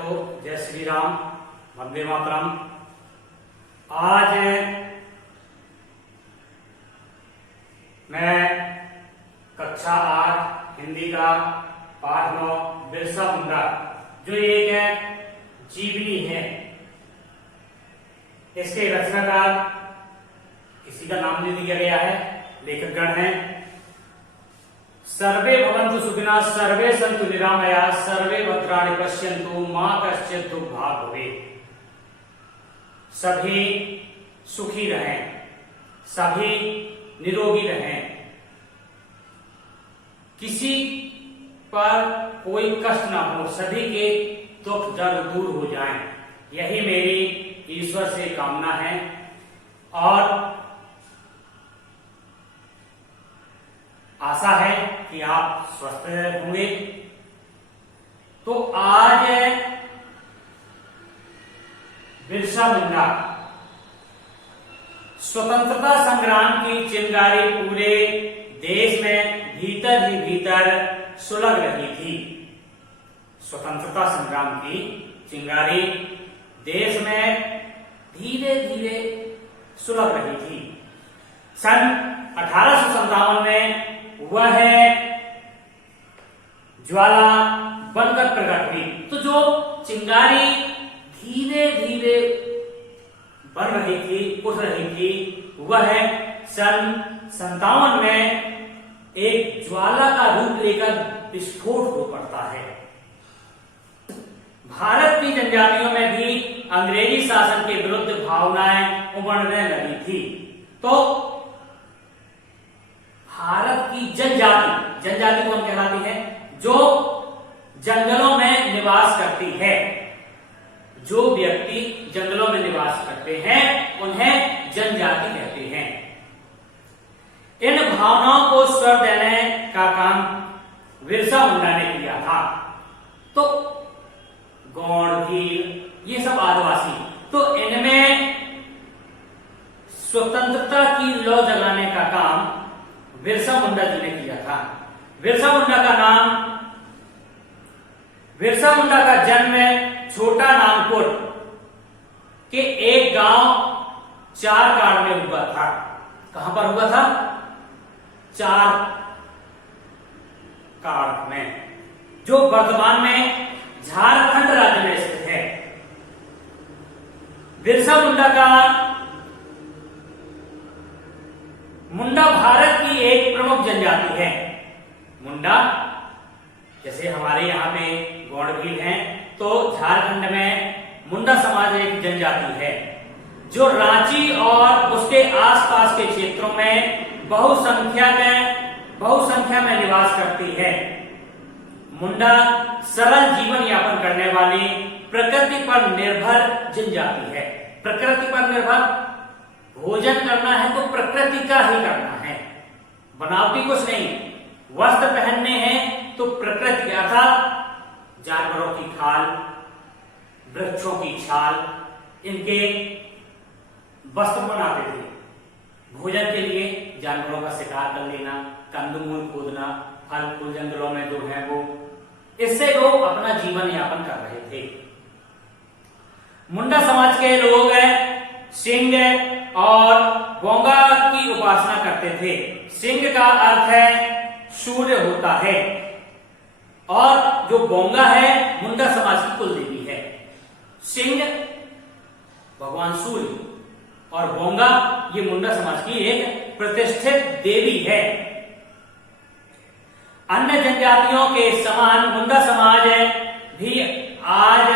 हो, जय श्री राम, वंदे मातरम। आज मैं कक्षा 8 हिंदी का पाठ 9 बिरसा मुंडा, जो एक जीवनी है, इसके रचनाकार किसी का नाम दे दिया गया है, लेखकगण हैं सर्वे भवन्तु सुखिनः, सर्वे सन्तु निरामयाः, सर्वे भद्राणि पश्यन्तु मा कश्चित् दुर्भाग् भवेत्। सभी सुखी रहें, सभी निरोगी रहें, किसी पर कोई कष्ट ना हो, सभी के दुख दर्द दूर हो जाएं, यही मेरी ईश्वर से कामना है। और आशा है कि आप स्वस्थ होंगे। तो आज बिरसा मुंडा स्वतंत्रता संग्राम की चिंगारी पूरे देश में भीतर ही भीतर सुलग रही थी। स्वतंत्रता संग्राम की चिंगारी देश में धीरे धीरे सुलग रही थी। सन 1857 में वह ज्वाला बनकर प्रकट हुई। तो जो चिंगारी धीरे धीरे बढ़ रही थी, उठ रही थी, वह सन 57 में एक ज्वाला का रूप लेकर विस्फोट हो पड़ता है। भारत की जनजातियों में भी अंग्रेजी शासन के विरुद्ध भावनाएं उमड़ने लगी थी। तो भारत की जनजाति कौन कहलाती है? जो जंगलों में निवास करती है। जो व्यक्ति जंगलों में निवास करते हैं उन्हें जनजाति कहते हैं। इन भावनाओं को स्वर देने का काम बिरसा मुंडा ने किया था। तो गौड़, भील, ये सब आदिवासी, तो इनमें स्वतंत्रता की लौ जगाने का काम बिरसा मुंडा जी ने किया था। बिरसा मुंडा का जन्म छोटा नागपुर के एक गांव चारकाड़ में हुआ था। कहां पर हुआ था? चारकाड़ में, जो वर्तमान में झारखंड राज्य में स्थित है। बिरसा मुंडा भारत की एक प्रमुख जनजाति है। मुंडा जैसे हमारे यहाँ पे गौड़, भील हैं, तो झारखंड में मुंडा समाज एक जनजाति है जो रांची और उसके आसपास के क्षेत्रों में बहुसंख्या में निवास करती है। मुंडा सरल जीवन यापन करने वाली प्रकृति पर निर्भर जनजाति है। प्रकृति पर निर्भर, भोजन करना है तो प्रकृति का ही करना है, बनावटी कुछ नहीं। वस्त्र पहनने हैं तो प्रकृति, अर्थात जानवरों की खाल, वृक्षों की छाल, इनके वस्त्र बनाते थे। भोजन के लिए जानवरों का शिकार कर लेना, कंदमूल खोदना, फल फूल जंगलों में जो है वो, इससे लोग अपना जीवन यापन कर रहे थे। मुंडा समाज के लोग सिंह और बोंगा की उपासना करते थे। सिंह का अर्थ है सूर्य होता है, और जो बोंगा है मुंडा समाज की कुल देवी है। सिंह भगवान सूर्य और बोंगा ये मुंडा समाज की एक प्रतिष्ठित देवी है। अन्य जनजातियों के समान मुंडा समाज भी आज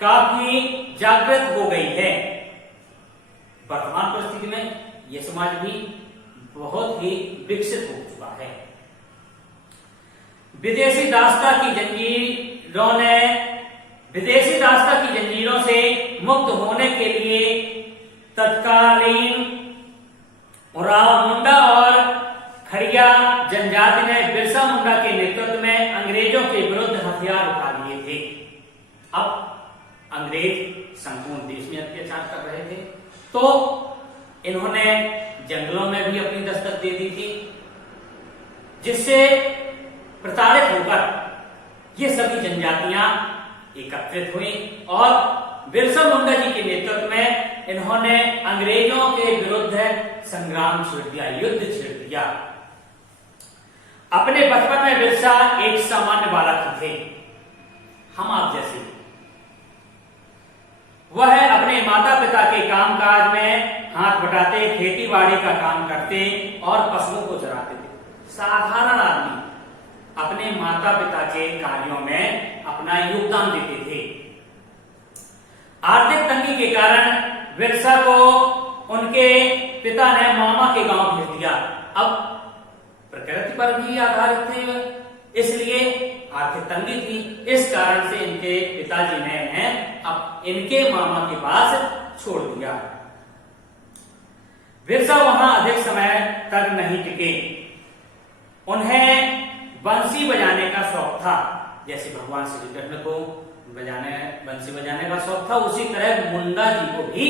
काफी जागृत हो गई है। वर्तमान परिस्थिति में यह समाज भी बहुत ही विकसित हो चुका है। विदेशी दासता की जंजीरों से मुक्त होने के लिए तत्कालीन उरांव मुंडा और खड़िया जनजाति ने बिरसा मुंडा के नेतृत्व में अंग्रेजों के विरुद्ध हथियार उठा लिए थे। अब अंग्रेज संपूर्ण देश में अत्याचार कर रहे थे, तो इन्होंने जंगलों में भी अपनी दस्तक दे दी थी, जिससे प्रताड़ित होकर ये सभी जनजातियां एकत्रित हुई और बिरसा मुंडा जी के नेतृत्व में इन्होंने अंग्रेजों के विरुद्ध संग्राम छेड़ दिया, युद्ध छेड़ दिया। अपने बचपन में बिरसा एक सामान्य बालक थे, हम आप जैसे। वह अपने माता पिता के कामकाज में हाथ बटाते, खेती बाड़ी का काम करते और पशुओं को चराते थे। साधारण आदमी अपने माता पिता के कार्यों में अपना योगदान देते थे। आर्थिक तंगी के कारण बिरसा को उनके पिता ने मामा के गांव भेज दिया। अब प्रकृति पर भी आधारित थे, इसलिए आर्थिक तंगी थी। इस कारण से इनके पिताजी ने इन्हें अब इनके मामा के पास छोड़ दिया। बिरसा वहां अधिक समय तक नहीं टिके। उन्हें बंसी बजाने का शौक था, जैसे भगवान श्री कृष्ण को बंसी बजाने का शौक था, उसी तरह मुंडा जी को भी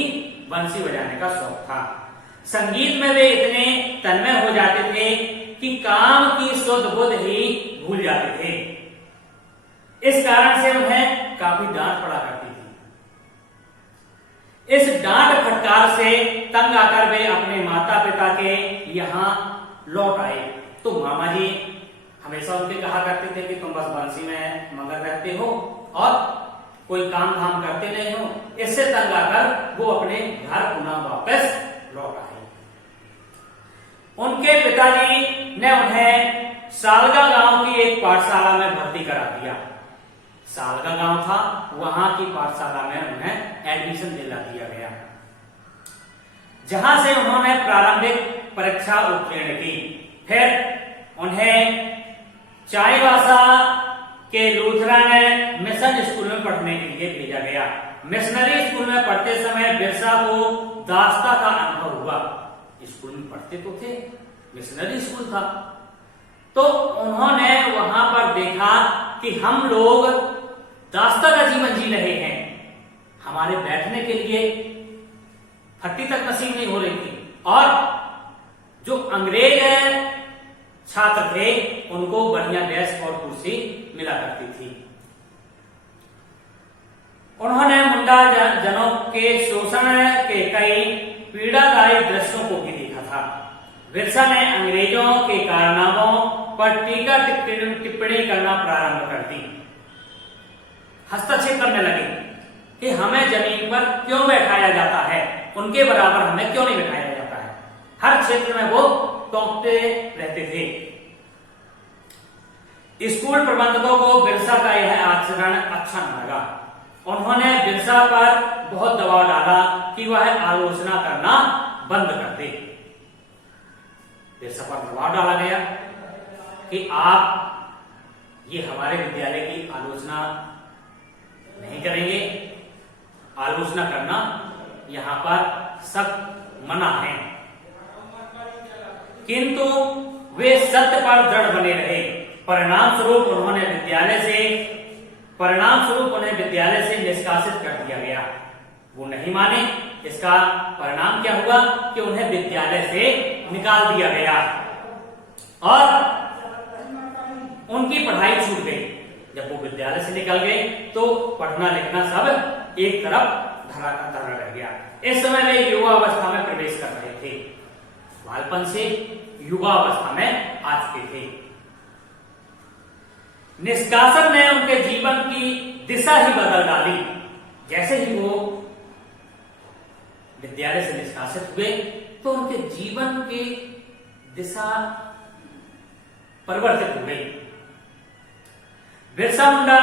बंसी बजाने का शौक था। संगीत में वे इतने तन्मय हो जाते थे कि काम की शुद्ध बुद्ध ही भूल जाते थे। इस कारण से उन्हें काफी डांट पड़ा करती थी। इस डांट फटकार से तंग आकर वे अपने माता पिता के यहाँ लौट आए। तो मामा जी हमेशा उनके कहा करते थे कि तुम बस बंसी में मगन रहते हो और कोई काम धाम करते नहीं हो। इससे तंग आकर वो अपने घर पुनः वापस लौट आए। उनके पिताजी ने उन्हें सालगा गांव की एक पाठशाला में भर्ती करा दिया। सालगा गांव था, वहां की पाठशाला में उन्हें एडमिशन दिला दिया गया, जहां से उन्होंने प्रारंभिक परीक्षा उत्तीर्ण की। फिर उन्हें चाईबासा के लूथरन मिशन स्कूल में पढ़ने के लिए भेजा गया। मिशनरी स्कूल में पढ़ते समय बिरसा को दास्ता का अनुभव हुआ। स्कूल में पढ़ते तो थे, मिशनरी स्कूल था, तो उन्होंने वहां पर देखा कि हम लोग दास्ता का जीवन जी रहे हैं। हमारे बैठने के लिए फट्टी तक नसीब नहीं हो रही थी और जो अंग्रेज छात्र थे उनको बढ़िया डेस्क और कुर्सी मिला करती थी। उन्होंने मुंडा जनों के शोषण के कई पीड़ादायी दृश्यों को भी देखा था। बिरसा ने अंग्रेजों के कारनामों पर टीका टिप्पणी करना प्रारंभ कर दी। हस्तक्षेप करने लगे कि हमें जमीन पर क्यों बैठाया जाता है, उनके बराबर हमें क्यों नहीं बैठाया जाता है। हर क्षेत्र में वो टोकते रहते थे। स्कूल प्रबंधकों को बिरसा का यह आचरण अच्छा न लगा। उन्होंने बिरसा पर बहुत दबाव डाला कि वह आलोचना करना बंद कर दे। बिरसा पर दबाव डाला गया कि आप ये हमारे विद्यालय की आलोचना नहीं करेंगे, आलोचना करना यहां पर सख्त मना है। किंतु वे सत्य पर दृढ़ बने रहे। परिणाम स्वरूप उन्हें विद्यालय से निष्कासित कर दिया गया। वो नहीं माने। इसका परिणाम क्या हुआ कि उन्हें विद्यालय से निकाल दिया गया और उनकी पढ़ाई छूट गई। जब वो विद्यालय से निकल गए तो पढ़ना लिखना सब एक तरफ धरा का धरा रह गया। इस समय वे युवावस्था में प्रवेश कर रहे थे, बालपन से युवावस्था में आ चुके थे। निष्कासन ने उनके जीवन की दिशा ही बदल डाली। जैसे ही वो विद्यालय से निष्कासित हुए तो उनके जीवन की दिशा परिवर्तित हो गई। बिरसा मुंडा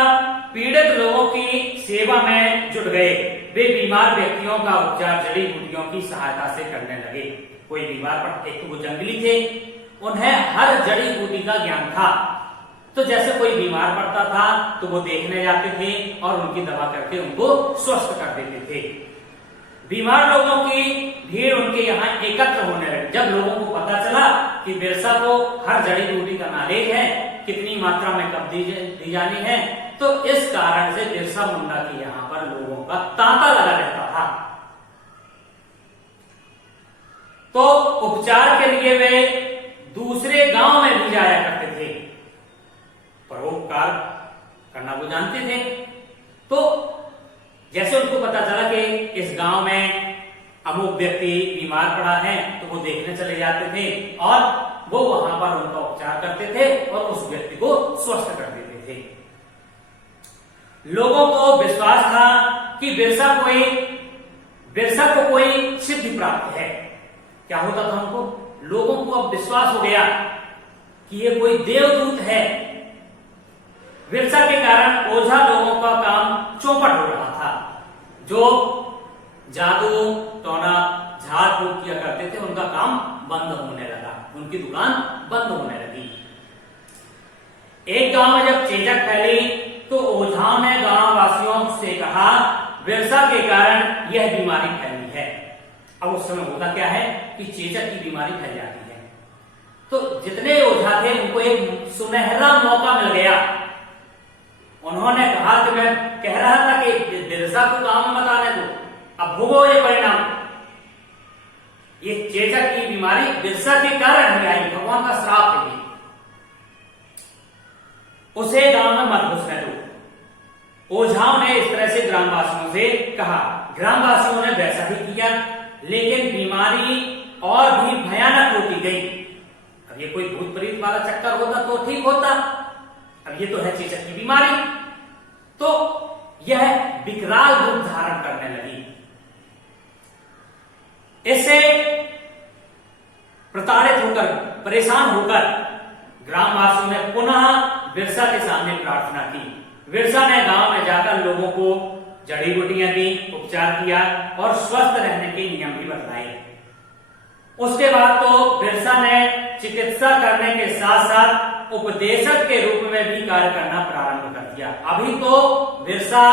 पीड़ित लोगों की सेवा में जुट गए। वे बीमार व्यक्तियों का उपचार जड़ी बूटियों की सहायता से करने लगे। कोई बीमार पड़ते, एक तो वो जंगली थे, उन्हें हर जड़ी बूटी का ज्ञान था। तो जैसे कोई बीमार पड़ता था तो वो देखने जाते थे और उनकी दवा करके उनको स्वस्थ कर देते थे। बीमार लोगों की भीड़ उनके यहाँ एकत्र होने लगी। जब लोगों को पता चला कि बिरसा को हर जड़ी बूटी का नॉलेज है, कितनी मात्रा में कब दी जानी है, तो इस कारण से बिरसा मुंडा के यहाँ पर लोगों का तांता लगा रहता था। तो उपचार के लिए वे दूसरे गांव में भी जाया करते थे। परोपकार करना वो जानते थे। तो गांव में अमुक व्यक्ति बीमार पड़ा है तो वो देखने चले जाते थे और वो वहां पर उनका उपचार करते थे और उस व्यक्ति को स्वस्थ कर देते थे। लोगों को विश्वास था कि बिरसा को कोई सिद्धि प्राप्त है। क्या होता था उनको? लोगों को अब विश्वास हो गया कि ये कोई देवदूत है। बिरसा के कारण ओझा लोगों का काम चौपट हो रहा था। जो जादू टोना झाड़ फूक किया करते थे उनका काम बंद होने लगा, उनकी दुकान बंद होने लगी। एक गांव में जब चेचक फैली तो ओझाओं ने गांव वासियों से कहा बिरसा के कारण यह बीमारी फैली है। अब उस समय होता क्या है कि चेचक की बीमारी फैल जाती है तो जितने ओझा थे उनको एक सुनहरा मौका मिल गया। उन्होंने कहा कि मैं कह रहा था कि बिरसा को काम मत आने दो, अब भोगो ये परिणाम। ये चेचक की बीमारी बिरसा के कारण ही आई, भगवान का श्राप है ये। उसे गांव में मत घुसने दो। ओझाओं ने इस तरह से ग्रामवासियों से कहा। ग्रामवासियों ने वैसा ही किया, लेकिन बीमारी और भी भयानक होती गई। अब ये कोई भूत प्रेत वाला चक्कर होता तो ठीक होता, अब ये तो है चेचक की बीमारी। तो यह विकराल रूप धारण करने लगी। इससे प्रताड़ित होकर, परेशान होकर ग्रामवासियों ने पुनः बिरसा के सामने प्रार्थना की। बिरसा ने गांव में जाकर लोगों को जड़ी बूटियां दी, उपचार किया और स्वस्थ रहने के नियम भी बतलाए। उसके बाद तो बिरसा ने चिकित्सा करने के साथ साथ उपदेशक के रूप में भी कार्य करना प्रारंभ कर दिया। अभी तो बिरसा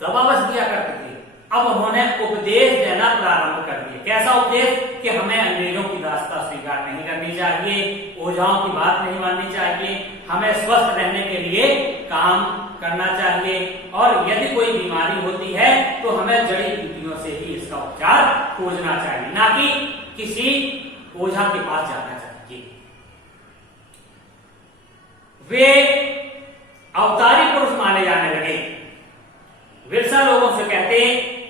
दवा बस दिया करते थे, अब उन्होंने उपदेश देना प्रारंभ कर दिया। कैसा उपदेश? कि हमें अंग्रेजों की दास्ता स्वीकार नहीं करनी चाहिए, ओझाओं की बात नहीं माननी चाहिए, हमें स्वस्थ रहने के लिए काम करना चाहिए और यदि कोई बीमारी होती है तो हमें जड़ी बूटियों से ही इसका उपचार खोजना चाहिए, ना कि किसी ओझा के पास जाना चाहिए। वे अवतारी पुरुष माने जाने लगे। बिरसा लोगों से कहते,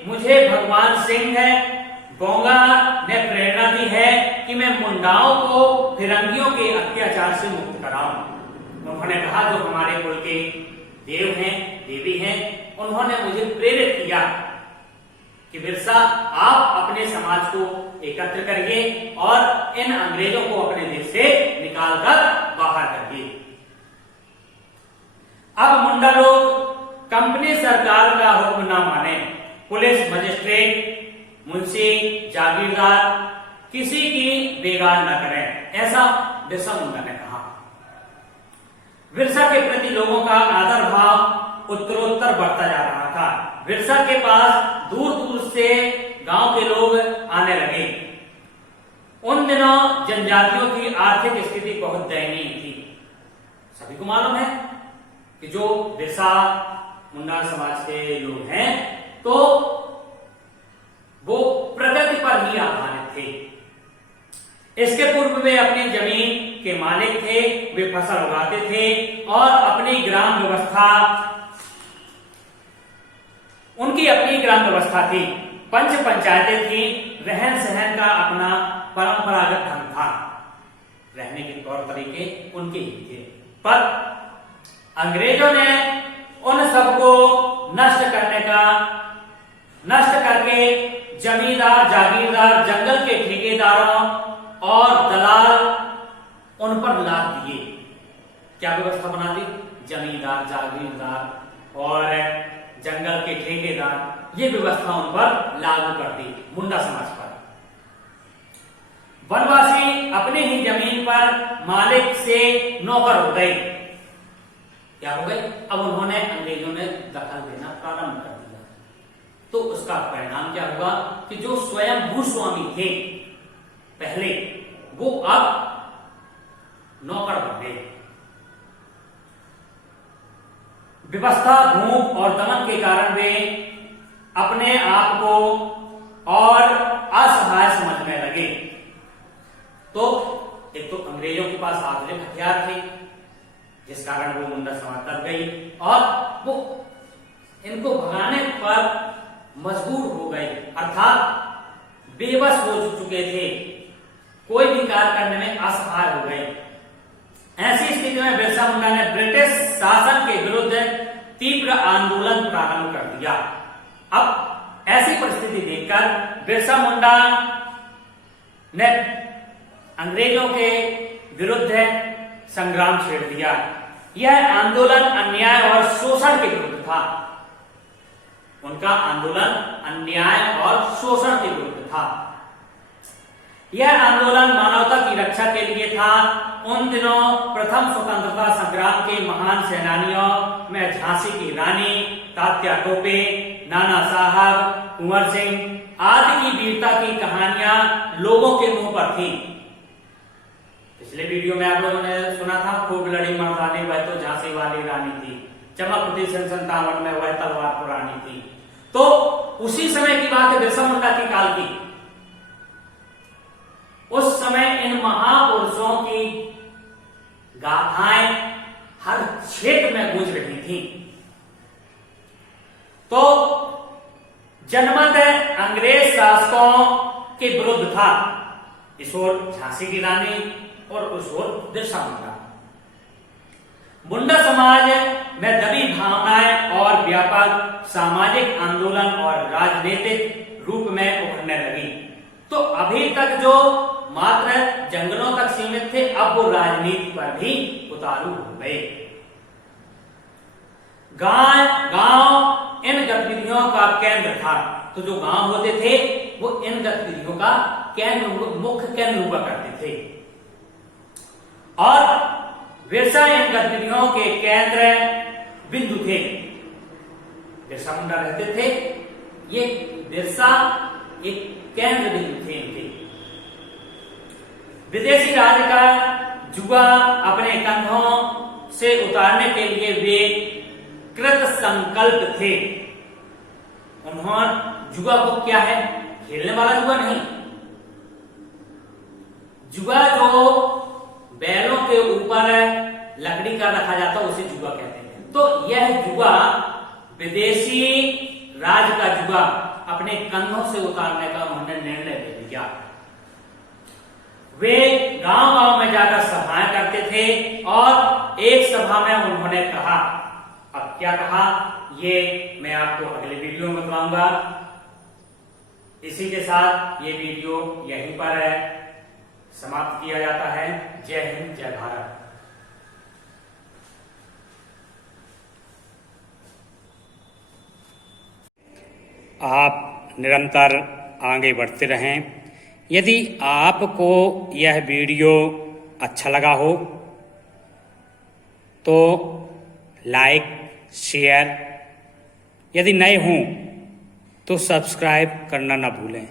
मुझे भगवान सिंह है बोंगा ने प्रेरणा दी है कि मैं मुंडाओं को फिरंगियों के अत्याचार से मुक्त कराऊं। उन्होंने कहा जो हमारे कुल के देव हैं, देवी हैं, उन्होंने मुझे प्रेरित किया कि बिरसा आप अपने समाज को एकत्र करिए और इन अंग्रेजों को अपने देश से निकालकर बाहर करिए। अब मुंडा लोग कंपनी सरकार का हुक्म न माने, पुलिस, मजिस्ट्रेट, मुंशी, जागीरदार किसी की बेगार न करें, ऐसा बिरसा मुंडा ने कहा। बिरसा के प्रति लोगों का आदर भाव उत्तरोत्तर बढ़ता जा रहा था। बिरसा के पास दूर दूर से गांव के लोग आने लगे। उन दिनों जनजातियों की आर्थिक स्थिति बहुत दयनीय थी। सभी को मालूम है कि जो बिरसा मुंडा समाज के लोग हैं तो वो प्रगति पर ही आधारित थे। इसके पूर्व वे अपनी जमीन के मालिक थे, वे फसल उगाते थे और अपनी ग्राम व्यवस्था, उनकी अपनी ग्राम व्यवस्था थी, पंच पंचायतें थी, रहन सहन का अपना परंपरागत ढंग था, रहने के तौर तरीके उनके ही थे। पर अंग्रेजों ने उन सबको नष्ट करके जमींदार, जागीरदार, जंगल के ठेकेदारों और दलाल उन पर लाद दिए। क्या व्यवस्था बना दी? जमींदार, जागीरदार और जंगल के ठेकेदार, ये व्यवस्था उन पर लागू कर दी, मुंडा समाज पर। वनवासी अपने ही जमीन पर मालिक से नौकर हो गए। क्या हो गए? अब उन्होंने, अंग्रेजों ने दखल देना प्रारंभ कर दिया। तो उसका परिणाम क्या होगा कि जो स्वयं भूस्वामी थे पहले, वो अब नौकर बन गए। व्यवस्था, भूख और दमन के कारण वे अपने आप को और असहाय समझने लगे। तो एक तो अंग्रेजों के पास आधुनिक हथियार थे, जिस कारण वो मुंडा समाज तक गई और वो इनको भगाने पर मजबूर हो गए, अर्थात बेबस हो चुके थे, कोई भी कार्य करने में असहाय हो गए। ऐसी स्थिति में बिरसा मुंडा ने ब्रिटिश शासन के विरुद्ध तीव्र आंदोलन प्रारंभ कर दिया। अब ऐसी परिस्थिति देखकर बिरसा मुंडा ने अंग्रेजों के विरुद्ध संग्राम छेड़ दिया। यह आंदोलन अन्याय और शोषण के विरुद्ध था। उनका आंदोलन अन्याय और शोषण के विरुद्ध था। यह आंदोलन मानवता की रक्षा के लिए था। उन दिनों प्रथम स्वतंत्रता संग्राम के महान सेनानियों में झांसी की रानी, तात्या टोपे, नाना साहब, कुंवर सिंह आदि की वीरता की कहानियां लोगों के मुंह पर थी। पिछले वीडियो में आप लोगों ने सुना था, खूब लड़ी मर्दानी वह तो झांसी वाली रानी थी, चमक उठी सन 57 में वह तलवार पुरानी थी। तो उसी समय की बात है, बिरसा मुंडा की काल की। उस समय इन महापुरुषों की गाथाएं हर क्षेत्र में गूंज रही थी। तो जनमत अंग्रेज शासकों के विरुद्ध था, इस ओर झांसी की रानी और उस ओर बिरसा मुंडा। मुंडा समाज में दबी भावनाएं और व्यापक सामाजिक आंदोलन और राजनीतिक रूप में उभरने लगी। तो अभी तक जो मात्र जंगलों तक सीमित थे, अब वो राजनीति पर भी उतारू हो गए। गांव इन गतिविधियों का केंद्र था। तो जो गांव होते थे वो इन गतिविधियों का केंद्र, मुख्य केंद्र हुआ करते थे। और बिरसा इन गतिविधियों के केंद्र बिंदु थे। बिरसा मुंडा रहते थे, ये बिरसा एक केंद्र बिंदु थे इनके। विदेशी राज का जुआ अपने कंधों से उतारने के लिए वे कृत संकल्प थे। उन्होंने जुआ को क्या है, खेलने वाला जुआ नहीं, जुआ जो बैलों के ऊपर लकड़ी का रखा जाता उसे जुआ कहते हैं। तो यह जुआ, विदेशी राज का जुआ अपने कंधों से उतारने का उन्होंने निर्णय ले लिया। वे गांव गांव में जाकर सभाएं करते थे और एक सभा में उन्होंने कहा, अब क्या कहा ये मैं आपको अगले वीडियो में बताऊंगा। इसी के साथ ये वीडियो यहीं पर समाप्त किया जाता है। जय हिंद, जय भारत। आप निरंतर आगे बढ़ते रहें। यदि आपको यह वीडियो अच्छा लगा हो तो लाइक, शेयर, यदि नए हों तो सब्सक्राइब करना ना भूलें।